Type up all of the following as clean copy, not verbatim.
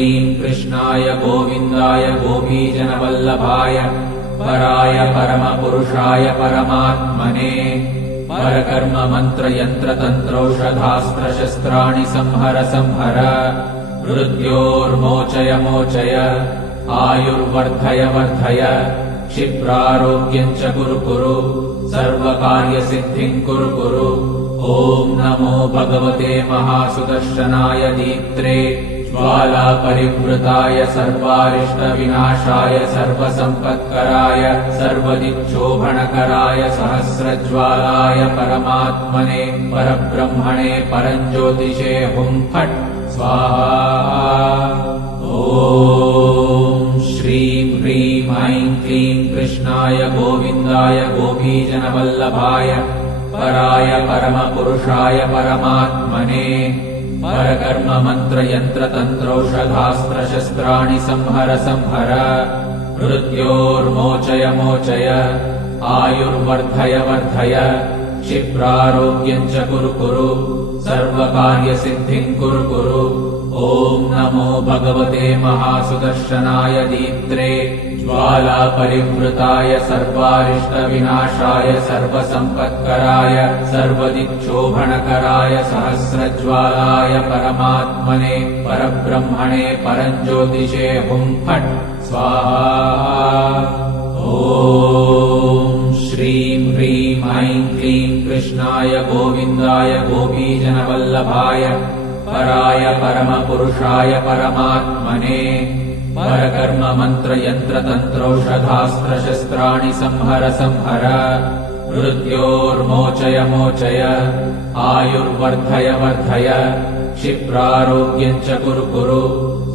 क्लीं कृष्णाय गोविन्दाय गोपीजनवल्लभाय पराय परमपुरुषाय परमात्मने परकर्म मंत्र यंत्र तंत्रौषधास्त्रशस्त्राणि संहर संहर मृत्योर्मोचय मोचय आयुर्वर्धय वर्धय क्षिप्रारोग्यं च कुरु कुरु सर्वकार्यसिद्धिं कुरु कुरु। ॐ नमो भगवते महासुदर्शनाय दीप्त्रे ज्वालापरिवृताय सर्वारिष्टविनाशाय सर्वसम्पत्कराय सर्वदिक्शोभनकराय सहस्रज्वालाय परमात्मने परब्रह्मणे परञ्ज्योतिषे हुं फट् स्वाहा। ॐ श्रीं ह्रीं ऐं क्लीं कृष्णाय गोविन्दाय गोपीजनवल्लभाय पराय परमपुरुषाय परमात्मने परकर्म मंत्र यंत्र तंत्रौषधास्त्रशस्त्राणि संहर संहर मृत्योर्मोचय मोचय आयुर्वर्धय वर्धय क्षिप्रारोग्यं च कुरु कुरु सर्वकार्यसिद्धिं कुरु कुरु। ॐ नमो भगवते महासुदर्शनाय दीप्त्रे ज्वालापरिवृताय सर्वारिष्टविनाशाय सर्वसम्पत्कराय सर्वदिक्शोभनकराय सहस्रज्वालाय परमात्मने परब्रह्मणे परञ्ज्योतिषे हुं फट् स्वाहा। ॐ श्रीं ह्रीं ऐं क्लीं कृष्णाय गोविन्दाय गोपीजनवल्लभाय पराय परमपुरुषाय परमात्मने परकर्म मंत्र यंत्र तंत्रौषधास्त्रशस्त्राणि संहर संहर मृत्योर्मोचय मोचय आयुर्वर्धय वर्धय क्षिप्रारोग्यं च कुरु कुरु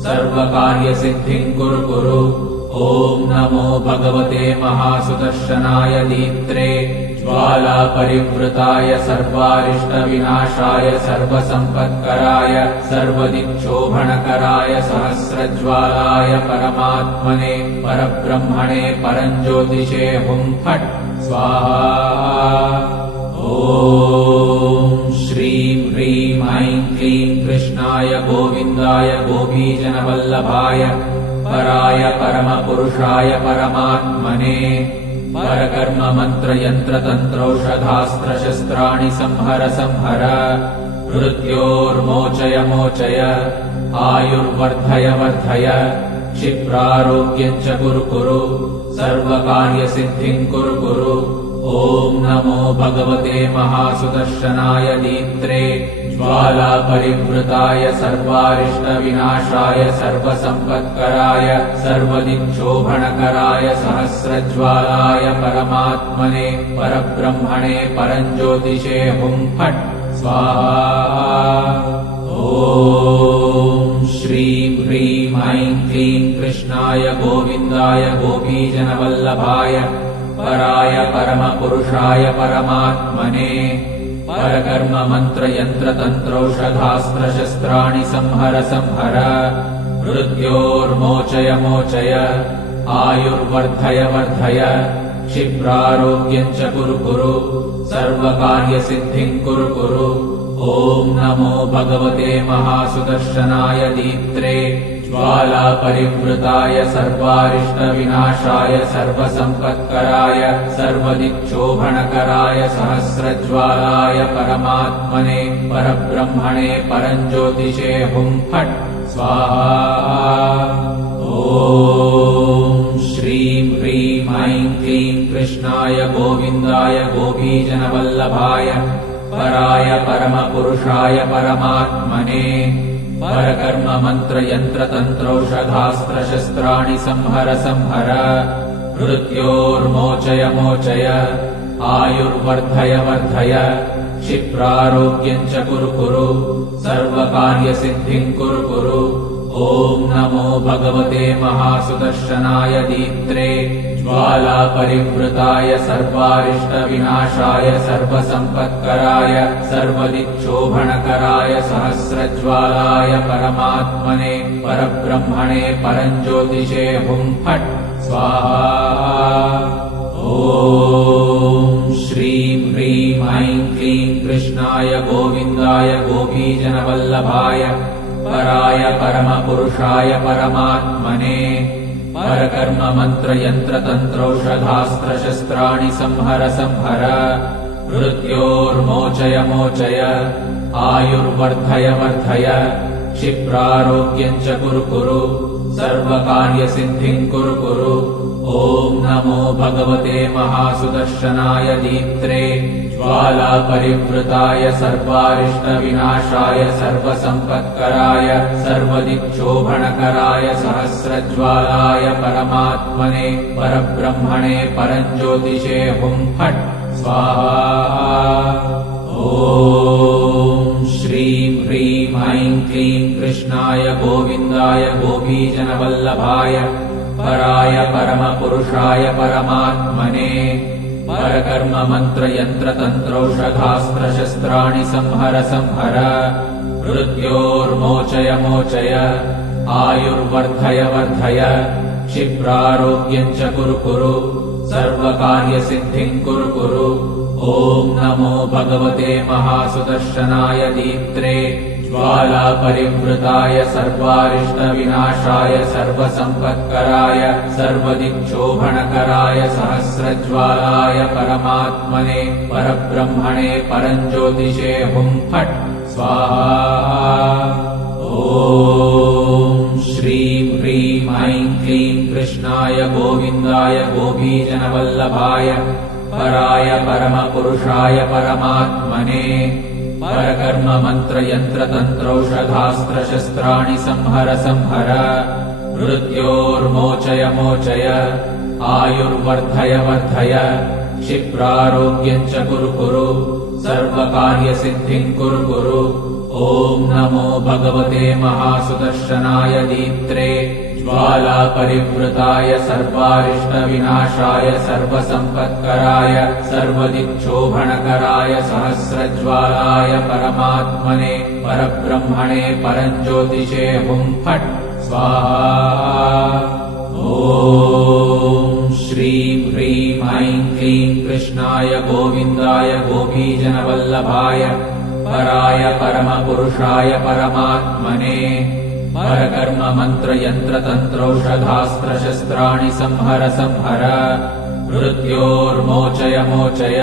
सर्वकार्यसिद्धिं कुरु कुरु। ॐ नमो भगवते महासुदर्शनाय दीप्त्रे ज्वालापरिवृताय सर्वारिष्टविनाशाय सर्वसम्पत्कराय सर्वदिक्शोभनकराय सहस्रज्वालाय परमात्मने परब्रह्मणे परञ्ज्योतिषे हुं फट् स्वाहा। ॐ श्रीं ह्रीं ऐं क्लीं कृष्णाय गोविन्दाय गोपीजनवल्लभाय पराय परमपुरुषाय परमात्मने परकर्म मंत्र यंत्र तंत्रौषधास्त्रशस्त्राणि संहर संहर मृत्योर्मोचय मोचय आयुर्वर्धय वर्धय क्षिप्रारोग्यं च कुरु कुरु सर्वकार्यसिद्धिं कुरु कुरु। ॐ नमो भगवते महासुदर्शनाय दीप्त्रे ज्वालापरिवृताय सर्वारिष्टविनाशाय सर्वसम्पत्कराय सर्वदिक्शोभनकराय सहस्रज्वालाय परमात्मने परब्रह्मणे परञ्ज्योतिषे हुं फट् स्वाहा। ॐ श्रीं ह्रीं ऐं क्लीं कृष्णाय गोविन्दाय गोपीजनवल्लभाय पराय परमपुरुषाय परमात्मने परकर्म मंत्र यंत्र तंत्रौषधास्त्रशस्त्राणि संहर संहर मृत्योर्मोचय मोचय आयुर्वर्धय वर्धय क्षिप्रारोग्यं च कुरु कुरु सर्वकार्यसिद्धिं कुरु कुरु। ॐ नमो भगवते महासुदर्शनाय दीप्त्रे ज्वालापरिवृताय सर्वारिष्टविनाशाय सर्वसम्पत्कराय सर्वदिक्शोभनकराय सहस्रज्वालाय परमात्मने परब्रह्मणे परञ्ज्योतिषे हुं फट् स्वाहा। ॐ श्रीं ह्रीं ऐं क्लीं कृष्णाय गोविन्दाय गोपीजनवल्लभाय पराय परमपुरुषाय परमात्मने परकर्म मंत्र यंत्र तंत्रौषधास्त्रशस्त्राणि संहर संहर मृत्योर्मोचय मोचय आयुर्वर्धय वर्धय क्षिप्रारोग्यं च कुरु कुरु सर्वकार्यसिद्धिं कुरु कुरु। ॐ नमो भगवते महासुदर्शनाय दीप्त्रे ज्वालापरिवृताय सर्वारिष्टविनाशाय सर्वसम्पत्कराय सर्वदिक्शोभनकराय सहस्रज्वालाय परमात्मने परब्रह्मणे परञ्ज्योतिषे हुं फट् स्वाहा। ॐ श्रीं ह्रीं ऐं क्लीं कृष्णाय गोविन्दाय गोपीजनवल्लभाय पराय परमपुरुषाय परमात्मने परकर्म मंत्र यंत्र तंत्रौषधास्त्रशस्त्राणि संहर संहर मृत्योर्मोचय मोचय आयुर्वर्धय वर्धय क्षिप्रारोग्यं च कुरु कुरु सर्वकार्यसिद्धिं कुरु कुरु। ॐ नमो भगवते महासुदर्शनाय दीप्त्रे ज्वालापरिवृताय सर्वारिष्टविनाशाय सर्वसम्पत्कराय सर्वदिक्शोभणकराय सहस्रज्वालाय परमात्मने परब्रह्मणे परञ्ज्योतिषे हुं फट् स्वाहा। ॐ श्रीं ह्रीं ऐं क्लीं कृष्णाय गोविन्दाय गोपीजनवल्लभाय पराय परमपुरुषाय परमात्मने परकर्म मंत्र यंत्र तंत्रौषधास्त्रशस्त्राणि संहर संहर मृत्योर्मोचय मोचय आयुर्वर्धय वर्धय क्षिप्रारोग्यं च कुरु कुरु सर्वकार्यसिद्धिं कुरु कुरु। ॐ नमो भगवते महासुदर्शनाय दीप्त्रे ज्वालापरिवृताय सर्वारिष्टविनाशाय सर्वसम्पत्कराय सर्वदिक्शोभणकराय सहस्रज्वालाय परमात्मने परब्रह्मणे परञ्ज्योतिषे हुं फट् स्वाहा। ॐ श्रीं ह्रीं ऐं क्लीं कृष्णाय गोविन्दाय गोपीजनवल्लभाय पराय परमपुरुषाय परमात्मने परकर्म मंत्र यंत्र तंत्रौषधास्त्रशस्त्राणि संहर संहर मृत्योर्मोचय मोचय आयुर्वर्धय वर्धय क्षिप्रारोग्यं च कुरु कुरु सर्वकार्यसिद्धिं कुरु कुरु। ॐ नमो भगवते महासुदर्शनाय दीप्त्रे ज्वालापरिवृताय सर्वारिष्टविनाशाय सर्वसम्पत्कराय सर्वदिक्शोभणकराय सहस्रज्वालाय परमात्मने परब्रह्मणे परञ्ज्योतिषे हुं फट् स्वाहा। ॐ श्रीं ह्रीं ऐं क्लीं कृष्णाय गोविन्दाय गोपीजनवल्लभाय पराय परमपुरुषाय परमात्मने परकर्म मंत्र यंत्र तंत्रौषधास्त्रशस्त्राणि संहर संहर मृत्योर्मोचय मोचय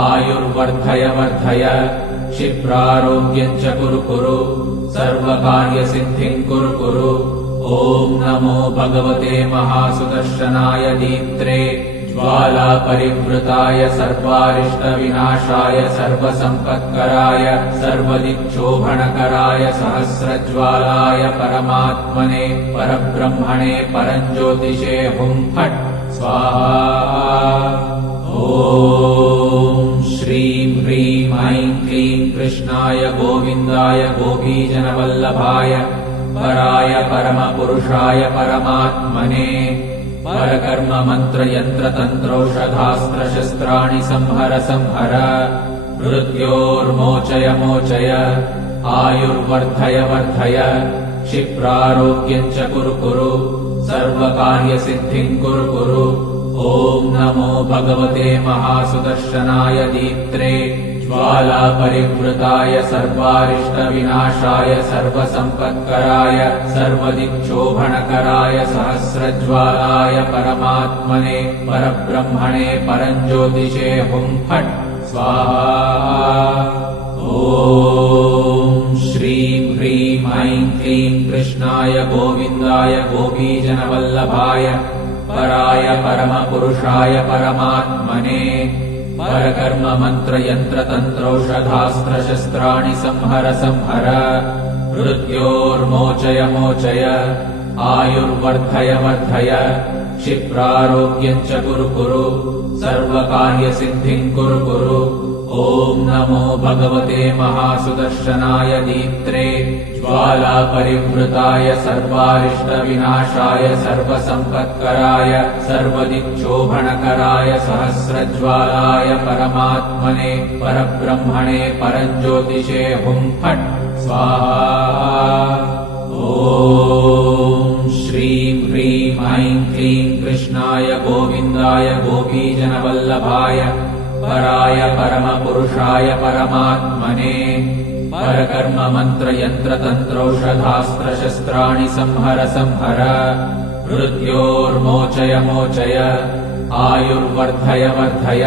आयुर्वर्धय वर्धय क्षिप्रारोग्यं च कुरु कुरु सर्वकार्यसिद्धिं कुरु कुरु। ॐ नमो भगवते महासुदर्शनाय दीप्त्रे ज्वालापरिवृताय सर्वारिष्टविनाशाय सर्वसम्पत्कराय सर्वदिक्शोभणकराय सहस्रज्वालाय परमात्मने परब्रह्मणे परञ्ज्योतिषे हुं फट् स्वाहा। ॐ श्रीं ह्रीं ऐं क्लीं कृष्णाय गोविन्दाय गोपीजनवल्लभाय पराय परमपुरुषाय परमात्मने परकर्म मंत्र यंत्र तंत्रौषधास्त्रशस्त्राणि संहर संहर मृत्योर्मोचय मोचय आयुर्वर्धय वर्धय क्षिप्रारोग्यं च कुरु कुरु सर्वकार्यसिद्धिं कुरु कुरु। ॐ नमो भगवते महासुदर्शनाय दीप्त्रे ज्वालापरिवृताय सर्वारिष्टविनाशाय सर्वसम्पत्कराय सर्वदिक्शोभणकराय सहस्रज्वालाय परमात्मने परब्रह्मणे परञ्ज्योतिषे हुं फट् स्वाहा। ॐ श्रीं ह्रीं ऐं क्लीं कृष्णाय गोविन्दाय गोपीजनवल्लभाय पराय परमपुरुषाय परमात्मने परकर्म मंत्र यंत्र तंत्रौषधास्त्रशस्त्राणि संहर संहर मृत्योर्मोचय मोचय आयुर्वर्धय वर्धय क्षिप्रारोग्यं च कुरु कुरु सर्वकार्यसिद्धिं कुरु कुरु। ॐ नमो भगवते महासुदर्शनाय दीप्त्रे ज्वालापरिवृताय सर्वारिष्टविनाशाय सर्वसम्पत्कराय सर्वदिक्शोभणकराय सहस्रज्वालाय परमात्मने परब्रह्मणे परञ्ज्योतिषे हुं फट् स्वाहा। ॐ श्रीं ह्रीं ऐं क्लीं कृष्णाय गोविन्दाय गोपीजनवल्लभाय पराय परमपुरुषाय परमात्मने परकर्म मंत्र यंत्र तंत्रौषधास्त्रशस्त्राणि संहर संहर मृत्योर्मोचय मोचय आयुर्वर्धय वर्धय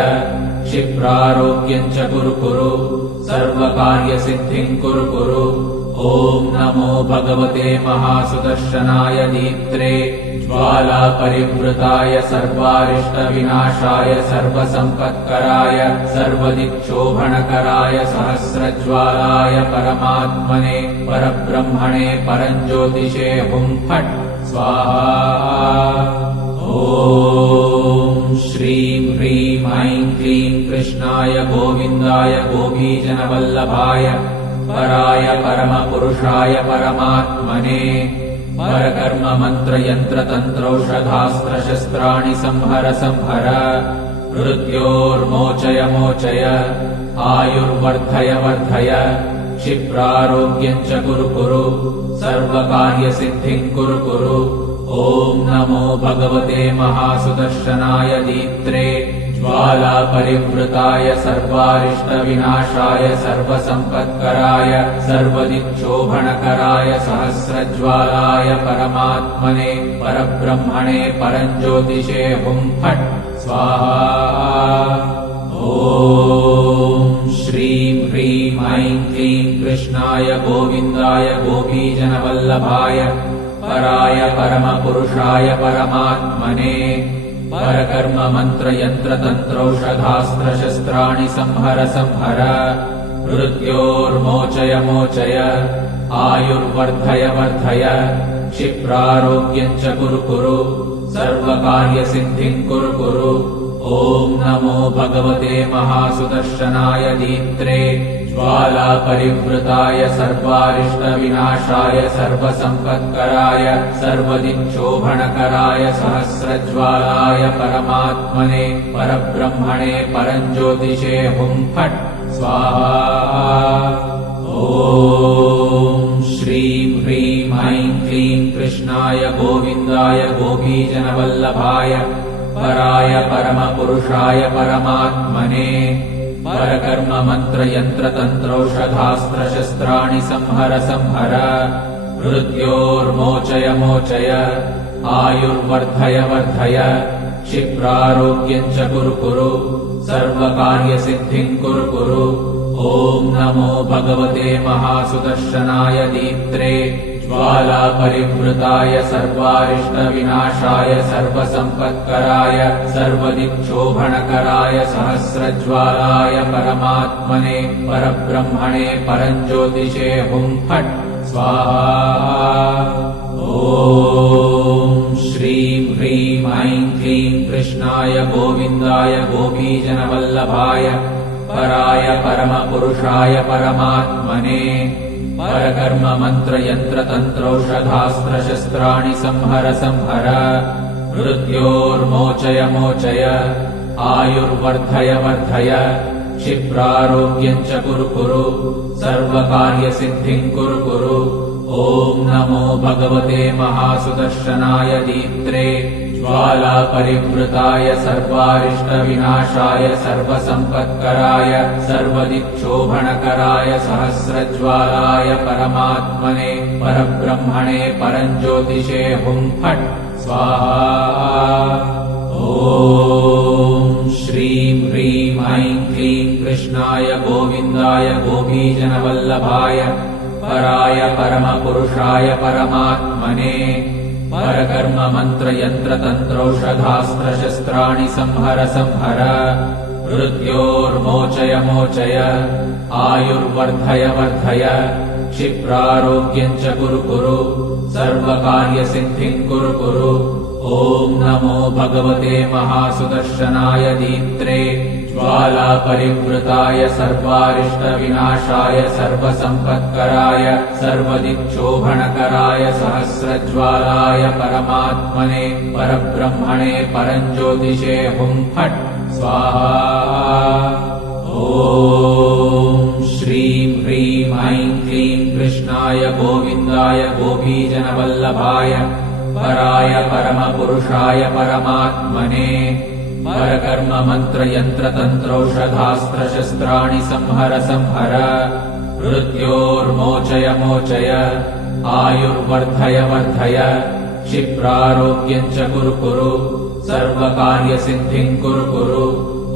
क्षिप्रारोग्यं च कुरु कुरु सर्वकार्यसिद्धिं कुरु कुरु। ॐ नमो भगवते महासुदर्शनाय दीप्त्रे ज्वालापरिवृताय सर्वारिष्टविनाशाय सर्वसम्पत्कराय सर्वदिक्शोभनकराय सहस्रज्वालाय परमात्मने परब्रह्मणे परञ्ज्योतिषे हुं फट् स्वाहा। ॐ श्रीं ह्रीं ऐं क्लीं कृष्णाय गोविन्दाय गोपीजनवल्लभाय पराय परमपुरुषाय परमात्मने परकर्म मंत्र यंत्र तंत्रौषधास्त्रशस्त्राणि संहर संहर मृत्योर्मोचय मोचय आयुर्वर्धय वर्धय क्षिप्रारोग्यं च कुरु कुरु सर्वकार्यसिद्धिं कुरु कुरु। ॐ नमो भगवते महासुदर्शनाय दीप्त्रे ज्वालापरिवृताय सर्वारिष्टविनाशाय सर्वसम्पत्कराय सर्वदिक्शोभनकराय सहस्रज्वालाय परमात्मने परब्रह्मणे परञ्ज्योतिषे हुं फट् स्वाहा। ॐ श्रीं ह्रीं ऐं क्लीं कृष्णाय गोविन्दाय गोपीजनवल्लभाय पराय परमपुरुषाय परमात्मने परकर्म मंत्र यंत्र तंत्रौषधास्त्रशस्त्राणि संहर संहर मृत्योर्मोचय मोचय आयुर्वर्धय वर्धय क्षिप्रारोग्यं च कुरु कुरु सर्वकार्यसिद्धिं कुरु कुरु। ॐ नमो भगवते महासुदर्शनाय दीप्त्रे ज्वालापरिवृताय सर्वारिष्टविनाशाय सर्वसम्पत्कराय सर्वदिक्शोभनकराय सहस्रज्वालाय परमात्मने परब्रह्मणे परञ्ज्योतिषे हुं फट् स्वाहा। ॐ श्रीं ह्रीं ऐं क्लीं कृष्णाय गोविन्दाय गोपीजनवल्लभाय पराय परमपुरुषाय परमात्मने परकर्म मंत्र यंत्र तंत्रौषधास्त्रशस्त्राणि संहर संहर मृत्योर्मोचय मोचय आयुर्वर्धय वर्धय क्षिप्रारोग्यं च कुरु कुरु सर्वकार्यसिद्धिं कुरु कुरु। ॐ नमो भगवते महासुदर्शनाय दीप्त्रे ज्वालापरिवृताय सर्वारिष्टविनाशाय सर्वसम्पत्कराय सर्वदिक्शोभनकराय सहस्रज्वालाय परमात्मने परब्रह्मणे परञ्ज्योतिषे हुं फट् स्वाहा। ॐ श्रीं ह्रीं ऐं क्लीं कृष्णाय गोविन्दाय गोपीजनवल्लभाय पराय परमपुरुषाय परमात्मने परकर्म मंत्र यंत्र तंत्रौषधास्त्रशस्त्राणि संहर संहर मृत्योर्मोचय मोचय आयुर्वर्धय वर्धय क्षिप्रारोग्यं च कुरु कुरु सर्वकार्यसिद्धिं कुरु कुरु। ॐ नमो भगवते महासुदर्शनाय दीप्त्रे ज्वालापरिवृताय सर्वारिष्टविनाशाय सर्वसम्पत्कराय सर्वदिक्शोभनकराय सहस्रज्वालाय परमात्मने परब्रह्मणे परञ्ज्योतिषे हुं फट् स्वाहा। ॐ श्रीं ह्रीं ऐं क्लीं कृष्णाय गोविन्दाय गोपीजनवल्लभाय पराय परमपुरुषाय परमात्मने परकर्म मंत्र यंत्र तंत्रौषधास्त्रशस्त्राणि संहर संहर मृत्योर्मोचय मोचय आयुर्वर्धय वर्धय क्षिप्रारोग्यं च कुरु कुरु सर्वकार्यसिद्धिं कुरु कुरु। ॐ नमो भगवते महासुदर्शनाय दीप्त्रे ज्वालापरिवृताय सर्वारिष्टविनाशाय सर्वसम्पत्कराय सर्वदिक्शोभनकराय सहस्रज्वालाय परमात्मने परब्रह्मणे परञ्ज्योतिषे हुं फट् स्वाहा। ॐ श्रीं ह्रीं ऐं क्लीं कृष्णाय गोविन्दाय गोपीजनवल्लभाय पराय परमपुरुषाय परमात्मने परकर्म मंत्र यंत्र तंत्रौषधास्त्र शस्त्राणि संहर संहर मृत्योर्मोचय मोचय आयुर्वर्धय वर्धय क्षिप्रारोग्यं च कुरु कुरु सर्वकार्यसिद्धिं कुरु कुरु।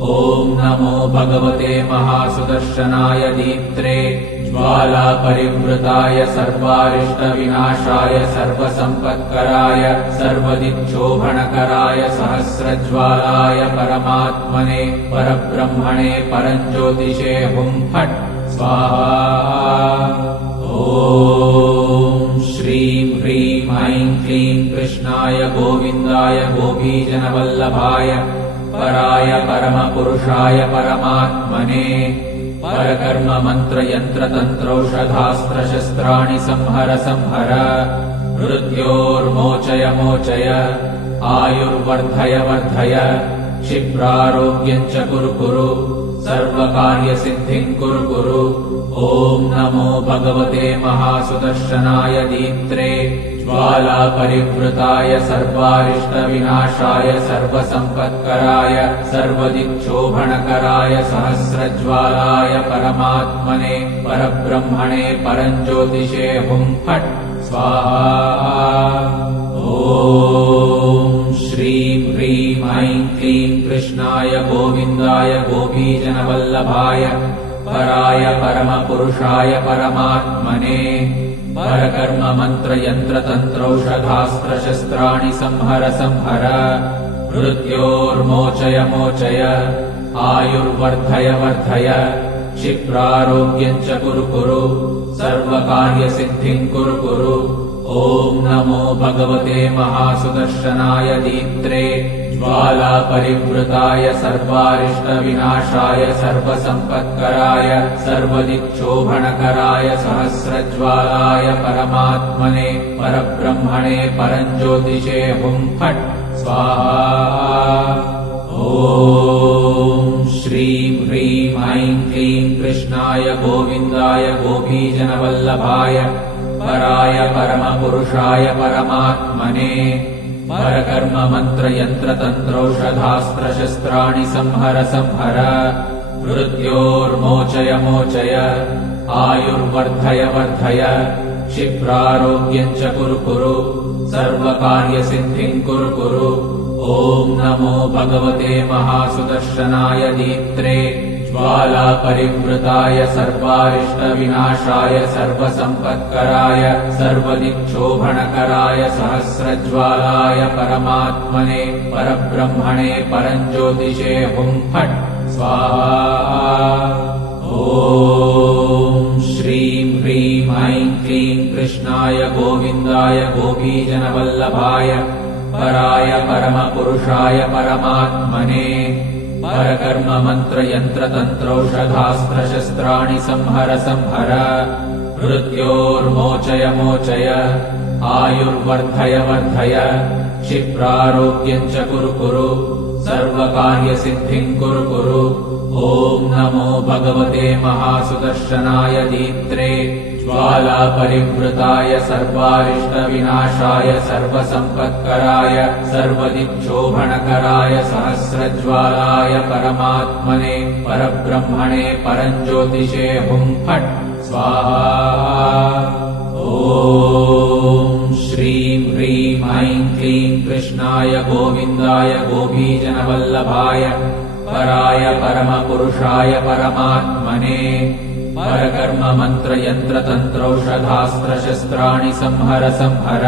ॐ नमो भगवते महासुदर्शनाय दीप्त्रे ज्वालापरिवृताय सर्वारिष्टविनाशाय सर्वसम्पत्कराय सर्वदिक्षोभणकराय सहस्रज्वालाय परमात्मने परब्रह्मणे परञ्ज्योतिषे हुं फट् स्वाहा। ॐ श्रीं ह्रीं ऐं क्लीं कृष्णाय गोविन्दाय गोपीजनवल्लभाय पराय परमपुरुषाय परमात्मने परकर्म मंत्र यंत्र तंत्रौषधास्त्र शस्त्राणि संहर संहर मृत्योर्मोचय मोचय आयुर्वर्धय वर्धय क्षिप्रारोग्यं च कुरु कुरु सर्वकार्यसिद्धिं कुरु कुरु। ॐ नमो भगवते महासुदर्शनाय दीप्त्रे ज्वालापरिवृताय सर्वारिष्टविनाशाय सर्वसम्पत्कराय सर्वदिक्षोभणकराय सहस्रज्वालाय परमात्मने परब्रह्मणे परञ्ज्योतिषे हुं फट् स्वाहा। ॐ श्रीं ह्रीं ऐं क्लीं कृष्णाय गोविन्दाय गोपीजनवल्लभाय पराय परमपुरुषाय परमात्मने परकर्म मंत्र यंत्र तंत्रौषधास्त्र शस्त्राणि संहर संहर मृत्योर्मोचय मोचय आयुर्वर्धय वर्धय क्षिप्रारोग्यं च कुरु कुरु सर्वकार्यसिद्धिं कुरु कुरु। ॐ नमो भगवते महासुदर्शनाय दीप्त्रे ज्वालापरिवृताय सर्वारिष्टविनाशाय सर्वसम्पत्कराय सर्वदिक्षोभणकराय सहस्रज्वालाय परमात्मने परब्रह्मणे परञ्ज्योतिषे हुं फट् स्वाहा। ॐ श्रीं ह्रीं ऐं क्लीं कृष्णाय गोविन्दाय गोपीजनवल्लभाय पराय परमपुरुषाय परमात्मने परकर्म मंत्र यंत्र तंत्रौषधास्त्र शस्त्राणि संहर संहर मृत्योर्मोचय मोचय आयुर्वर्धय वर्धय क्षिप्रारोग्यं च कुरु कुरु सर्वकार्यसिद्धिं कुरु कुरु। ॐ नमो भगवते महासुदर्शनाय दीप्त्रे ज्वालापरिवृताय सर्वारिष्टविनाशाय सर्वसम्पत्कराय सर्वदिक्षोभणकराय सहस्रज्वालाय परमात्मने परब्रह्मणे परञ्ज्योतिषे हुं फट् स्वाहा। ॐ श्रीं ह्रीं ऐं क्लीं कृष्णाय गोविन्दाय गोपीजनवल्लभाय पराय परमपुरुषाय परमात्मने परकर्म मंत्र यंत्र तंत्रौषधास्त्र शस्त्राणि संहर संहर मृत्योर्मोचय मोचय आयुर्वर्धय वर्धय क्षिप्रारोग्यं च कुरु कुरु सर्वकार्यसिद्धिं कुरु कुरु। ॐ नमो भगवते महासुदर्शनाय दीप्त्रे ज्वालापरिवृताय सर्वारिष्टविनाशाय सर्वसम्पत्कराय सर्वदिक्षोभणकराय सहस्रज्वालाय परमात्मने परब्रह्मणे परञ्ज्योतिषे हुं फट् स्वाहा। ॐ श्रीं ह्रीं ऐं क्लीं कृष्णाय गोविन्दाय गोपीजनवल्लभाय पराय परमपुरुषाय परमात्मने परकर्म मंत्र यंत्र तंत्रौषधास्त्र शस्त्राणि संहर संहर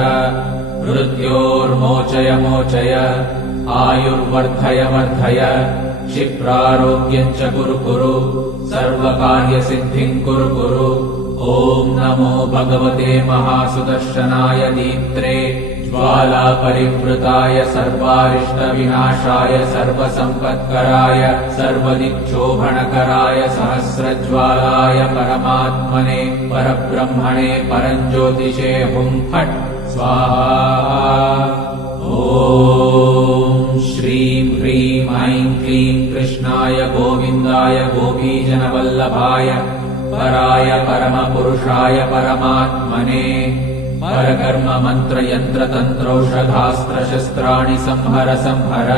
मृत्योर्मोचय मोचय आयुर्वर्धय वर्धय क्षिप्रारोग्यं च कुरु कुरु सर्वकार्यसिद्धिं कुरु कुरु। ॐ नमो भगवते महासुदर्शनाय दीप्त्रे ज्वालापरिवृताय सर्वारिष्टविनाशाय सर्वसम्पत्कराय सर्वदिक्षोभणकराय सहस्रज्वालाय परमात्मने परब्रह्मणे परञ्ज्योतिषे हुं फट् स्वाहा। ॐ श्रीं ह्रीं ऐं क्लीं कृष्णाय गोविन्दाय गोपीजनवल्लभाय पराय परमपुरुषाय परमात्मने परकर्म मंत्र यंत्र तंत्रौषधास्त्र शस्त्राणि संहर संहर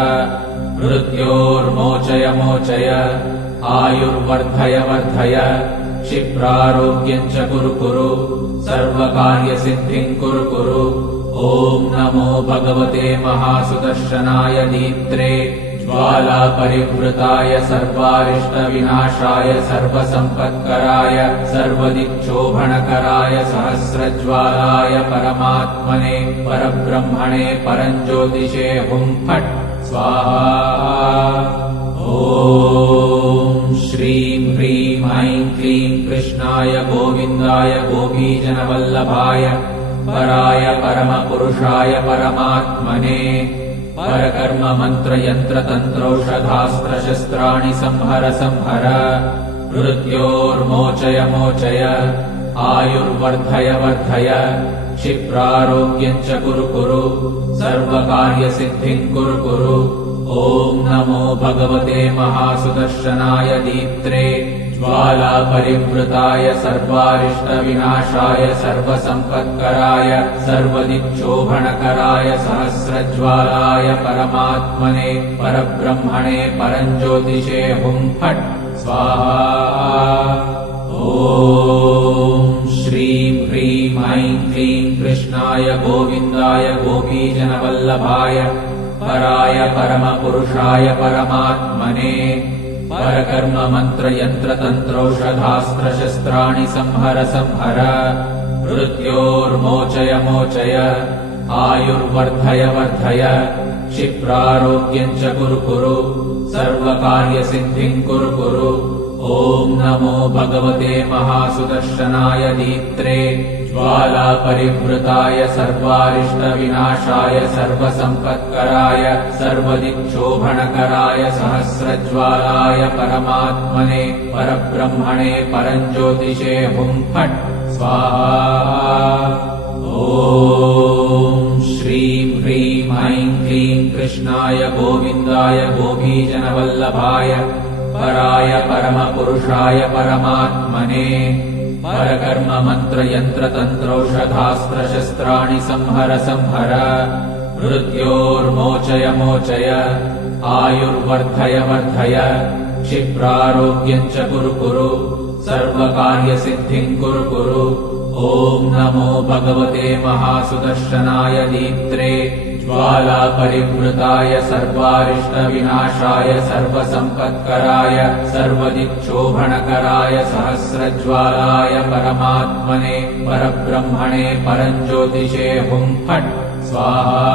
मृत्योर्मोचय मोचय आयुर्वर्धय वर्धय क्षिप्रारोग्यम् च कुरु कुरु सर्वकार्यसिद्धिम् कुरु कुरु। ॐ नमो भगवते महासुदर्शनाय दीप्त्रे ज्वालापरिवृताय सर्वारिष्टविनाशाय सर्वसम्पत्कराय सर्वदिक्शोभनकराय सहस्रज्वालाय परमात्मने परब्रह्मणे परञ्ज्योतिषे हुं फट् स्वाहा। ॐ श्रीं ह्रीं ऐं क्लीं कृष्णाय गोविन्दाय गोपीजनवल्लभाय पराय परमपुरुषाय परमात्मने परकर्म मंत्र यंत्र तंत्रौषधास्त्रशस्त्राणि संहर संहर मृत्योर्मोचय मोचय आयुर्वर्धय वर्धय क्षिप्रारोग्यम् च कुरु कुरु सर्वकार्यसिद्धिम् कुरु कुरु। ॐ नमो भगवते महासुदर्शनाय दीप्त्रे ज्वालापरिवृताय सर्वारिष्टविनाशाय सर्वसम्पत्कराय सर्वदिक्शोभनकराय सहस्रज्वालाय परमात्मने परब्रह्मणे परञ्ज्योतिषे हुं फट् स्वाहा। ॐ श्रीं ह्रीं ऐं क्लीं कृष्णाय गोविन्दाय गोपीजनवल्लभाय पराय परमपुरुषाय परमात्मने परकर्म मंत्र यंत्र तंत्रौषधास्त्रशस्त्राणि संहर संहर मृत्योर्मोचय मोचय आयुर्वर्धय वर्धय क्षिप्रारोग्यम् च कुरु कुरु सर्वकार्यसिद्धिम् कुरु कुरु। ॐ नमो भगवते महासुदर्शनाय दीप्त्रे ज्वालापरिवृताय सर्वारिष्टविनाशाय सर्वसम्पत्कराय सर्वदिक्शोभनकराय सहस्रज्वालाय परमात्मने परब्रह्मणे परञ्ज्योतिषे हुं फट् स्वाहा। ॐ श्रीं ह्रीं ऐं क्लीं कृष्णाय गोविन्दाय गोपीजनवल्लभाय पराय परमपुरुषाय परमात्मने परकर्म मंत्र यंत्र तंत्रौषधास्त्रशस्त्राणि संहर संहर मृत्योर्मोचय मोचय आयुर्वर्धय वर्धय क्षिप्रारोग्यम् च कुरु कुरु सर्वकार्यसिद्धिम् कुरु कुरु। ॐ नमो भगवते महासुदर्शनाय दीप्त्रे ज्वालापरिवृताय सर्वारिष्टविनाशाय सर्वसम्पत्कराय सर्वदिक्शोभनकराय सहस्रज्वालाय परमात्मने परब्रह्मणे परञ्ज्योतिषे हुं फट् स्वाहा।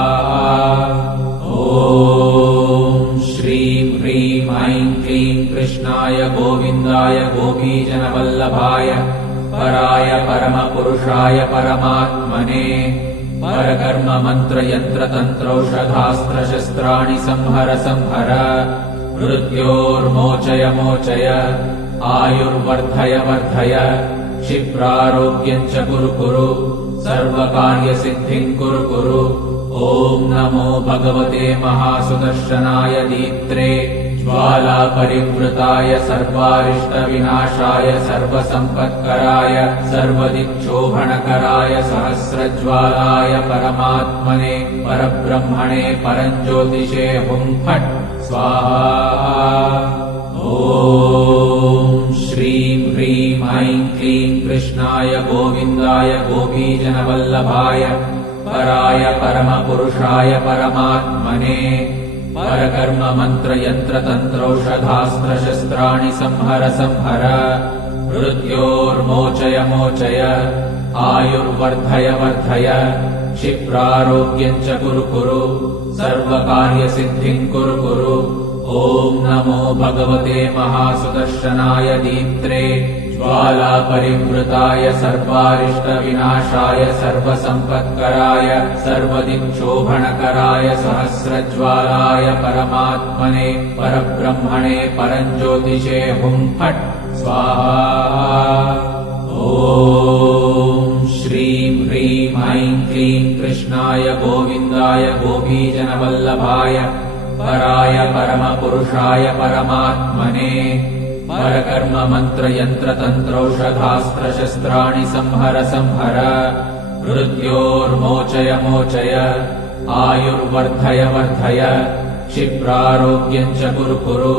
ॐ श्रीं ह्रीं ऐं क्लीं कृष्णाय गोविन्दाय गोपीजनवल्लभाय पराय परमपुरुषाय परमात्मने परकर्म मंत्र यंत्र तंत्रौषधास्त्रशस्त्राणि संहर संहर मृत्योर्मोचय मोचय आयुर्वर्धय वर्धय क्षिप्रारोग्यम् च कुरु कुरु सर्वकार्यसिद्धिम् कुरु कुरु। ॐ नमो भगवते महासुदर्शनाय दीप्त्रे ज्वालापरिवृताय सर्वारिष्टविनाशाय सर्वसम्पत्कराय सर्वदिक्शोभनकराय सहस्रज्वालाय परमात्मने परब्रह्मणे परञ्ज्योतिषे हुं फट् स्वाहा। ॐ श्रीं ह्रीं ऐं क्लीं कृष्णाय गोविन्दाय गोपीजनवल्लभाय पराय परमपुरुषाय परमात्मने परकर्म मंत्र यंत्र तंत्रौषधास्त्रशस्त्राणि संहर संहर मृत्योर्मोचय मोचय आयुर्वर्धय वर्धय क्षिप्रारोग्यम् च कुरु कुरु सर्वकार्यसिद्धिम् कुरु कुरु। ॐ नमो भगवते महासुदर्शनाय दीप्त्रे ज्वालापरिवृताय सर्वारिष्टविनाशाय सर्वसम्पत्कराय सर्वदिक्शोभनकराय सहस्रज्वालाय परमात्मने परब्रह्मणे परञ्ज्योतिषे हुं फट् स्वाहा। ॐ श्रीं ह्रीं ऐं क्लीं कृष्णाय गोविन्दाय गोपीजनवल्लभाय पराय परमपुरुषाय परमात्मने परकर्म मंत्र यंत्र तंत्रौषधास्त्रशस्त्राणि संहर संहर मृत्योर्मोचय मोचय आयुर्वर्धय वर्धय क्षिप्रारोग्यम् च कुरु कुरु